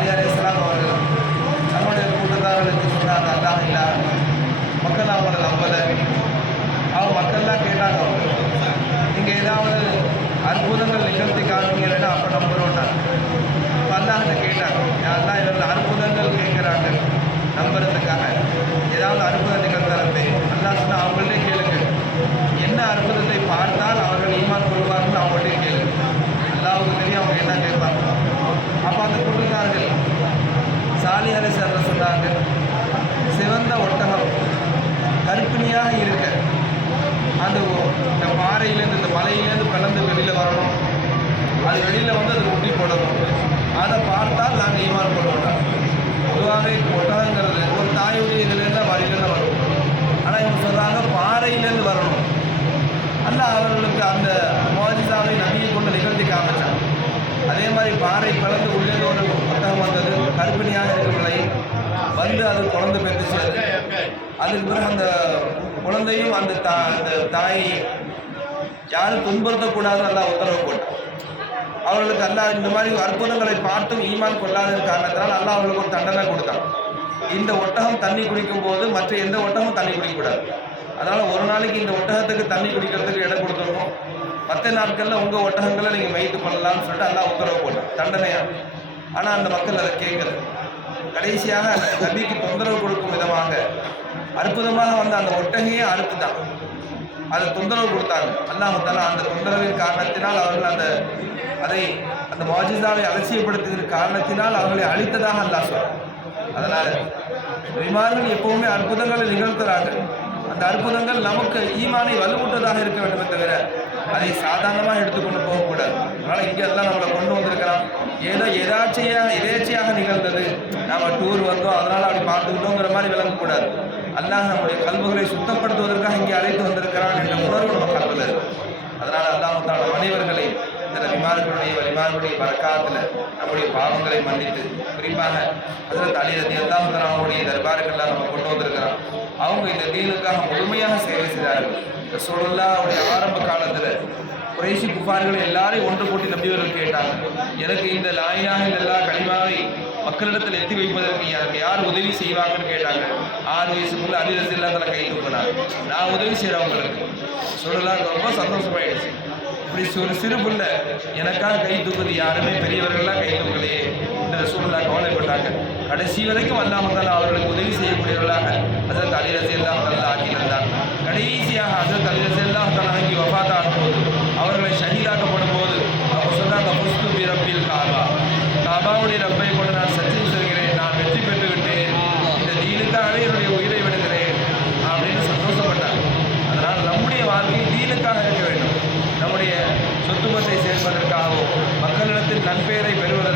சாலிஹ் அலைஹிஸ்ஸலாம் அவர்கள் நம்முடைய கூட்டத்தார்களுக்கு சொன்னாங்க, அல்லாஹ் இல்லா மக்கள் அவங்கள நம்பலை. அவங்க மக்கள்லாம் கேட்டாங்க, அவங்க நீங்கள் ஏதாவது அற்புதங்கள் நிகழ்த்தி காமிங்கன்னா அப்போ நம்புகிறோன்னாங்க. இப்போ அல்லாஹ்கிட்ட கேட்டாங்க, யாரெல்லாம் இவர்கள் அற்புதங்கள் கேட்குறாங்க நம்புறதுக்காக, ஏதாவது அற்புதம் நிகழ்த்தரத்தை அல்லாஹ் சொன்னால் அவங்கள்ட்டே கேளுங்க, என்ன அற்புதத்தை பார்த்தால் அவர்கள் ஈமான் கொள்வார்கள் அவங்கள்ட்டே கேளுங்க. அல்லாஹ்வுக்கு தெரியும் அவங்க என்ன கேட்பாங்க. அப்போ அந்த கூட்டத்தார்கள் சாலிஹ் அலைஹிஸ்ஸலாம் சொன்னாங்க, சிவந்த ஒட்டகம் கற்பிணியாக இருக்க இந்த பாறையிலேருந்து இந்த மலையிலேருந்து பிளந்து வெளியில் வரணும், அது வெளியில் வந்து அது முட்டி போடணும், அதை பார்த்தால் நாங்கள் ஈமான் கொள்வோம். பொதுவாகவே ஒட்டகங்கிறது ஒரு தாயுடைய இதுலேருந்து வழியிலேருந்து வரும். ஆனால் இவங்க சொல்கிறாங்க பாறையிலேருந்து வரணும். அல்லாஹ் அவர்களுக்கு அந்த முஅஜிஸாவை நபியை கொண்டு நிகழ்த்தி காமிச்சாங்க. அதே மாதிரி பாறை பிளந்து உள்ளே ஒரு ஒட்டகம் வந்தது, கற்பிணியாக இருக்கவில்லை, வந்து அது குழந்தை பெற்றுச்சு. அதுக்கு பிறகு அந்த குழந்தையும் அந்த தாயை யாரும் துன்புறுத்தக்கூடாதுன்னு அல்லாஹ் உத்தரவு போட்டான். அவர்களுக்கு அல்லாஹ் இந்த மாதிரி அற்புதங்களை பார்த்தும் ஈமான் கொள்ளாத காரணத்தினால் அல்லாஹ் அவர்களுக்கு ஒரு தண்டனை கொடுத்தான். இந்த ஒட்டகம் தண்ணி குடிக்கும் போது மற்ற எந்த ஒட்டகமும் தண்ணி குடிக்கக்கூடாது. அதனால் ஒரு நாளைக்கு இந்த ஒட்டகத்துக்கு தண்ணி குடிக்கிறதுக்கு இடம் கொடுத்துருக்கோம், மற்ற நாட்களில் உங்கள் ஒட்டகங்களை நீங்கள் வைத்து கொள்ளலாம்னு சொல்லிட்டு அல்லாஹ் உத்தரவு போட்டான், தண்டனையாக. ஆனால் அந்த மக்கள் அதை கேட்கல. கடைசியாக நபிக்கு தொந்தரவு கொடுக்கும் விதமாக அற்புதமாக வந்த அந்த ஒட்டகையே அறுத்துதான் அதை தொந்தரவு கொடுத்தாங்க. அல்லாஹ் தஆலா அந்த தொந்தரவின் காரணத்தினால் அவர்கள் அந்த முஅஜிஸாவை அலட்சியப்படுத்துவதற்கு காரணத்தினால் அவர்களை அழித்ததாக அல்லாஹ் சொல்றார். அதனால் நபிமார்கள் எப்பவுமே அற்புதங்களை நிகழ்த்துறாங்க. அந்த அற்புதங்கள் நமக்கு ஈமானை வலுவூட்டதாக இருக்க வேண்டுமே தவிர அதை சாதாரணமாக எடுத்துக்கொண்டு போகக்கூடாது. அதனால் இங்கே எல்லாம் நம்மளை கொண்டு வந்திருக்கிறான், ஏதோ எதேச்சையாக நிகழ்ந்தது, நாம் டூர் வந்தோம் அதனால் அப்படி பார்த்துக்கிட்டோங்கிற மாதிரி விளங்கக்கூடாது. அல்லாஹ் நம்முடைய கல்புகளை சுத்தப்படுத்துவதற்காக இங்கே அழைத்து வந்திருக்கிறான் என்ற உணர்வு நம்ம கல்வியில் இருக்கு. அதனால் அல்லாஹ் தஆலா மனிதர்களை இந்த நபிமார்களுடைய வலிமார்களுடைய பரக்காத்தில் நம்முடைய பாவங்களை மன்னித்து, குறிப்பாக ஹஜ்ரத் அலி ரலியல்லாஹு தஆலா அவங்களுடைய தர்பாருக்கெல்லாம் நம்ம கொண்டு வந்திருக்கிறோம். அவங்க இந்த தீனுக்காக முழுமையாக சேவை செய்தார்கள். ரசூலுல்லாஹ்வுடைய ஆரம்ப காலத்தில் குறைஷி குஃபார்கள் எல்லாரையும் ஒன்று கூட்டி நபியவர்கள் கேட்டாங்க, எனக்கு இந்த லா இலாஹ இல்லல்லாஹ் கலிமாவை மக்களிடத்தில் எத்தி வைப்பதற்கு எனக்கு யார் உதவி செய்வாங்கன்னு கேட்டாங்க. 6 வயசுக்குள்ள அலி ரலியல்லாஹு தஆலா கை தூக்கினாங்க, நான் உதவி செய்கிறவங்களுக்கு. ரசூலுல்லாஹ் ரொம்ப சந்தோஷமாயிடுச்சு. இப்படி ஒரு சிறு புள்ள எனக்காக கை தூக்குது, யாருமே பெரியவர்கள்லாம் கை தூக்கலையே இந்த ரசூலுல்லாஹ் கவலைப்பட்டாங்க. கடைசி வரைக்கும் அல்லாஹ் தஆலா அவர்களுக்கு உதவி செய்யக்கூடியவர்களாக ஹஜ்ரத் அலி ரலியல்லாஹு தஆலா ஆக்கியிருந்தார். கடைசியாக ஹஜ்ரத் அலி ரலியல்லாஹு தஆலா வஃபாத் ஆகும்போது, அவர்களை ஷஹீதாக்கப்படும் போது அவங்க சொன்னாங்க, ஃபுஸ்து பி ரப்பில் காபா, காபாவுடைய ரப்பை கொண்டு நான் சத்தியம் சொல்கிறேன், நான் வெற்றி பெற்று விட்டேன், இந்த தீனுக்காகவே என்னுடைய உயிரை விடுகிறேன் அப்படின்னு சந்தோஷப்பட்டாங்க. அதனால் நம்முடைய வாழ்க்கை தீனுக்காக இருக்க வேண்டும். நம்முடைய சொத்துமத்தை சேர்ப்பதற்காகவும் மக்களிடத்தில் நன்பெயரை பெறுவதற்காக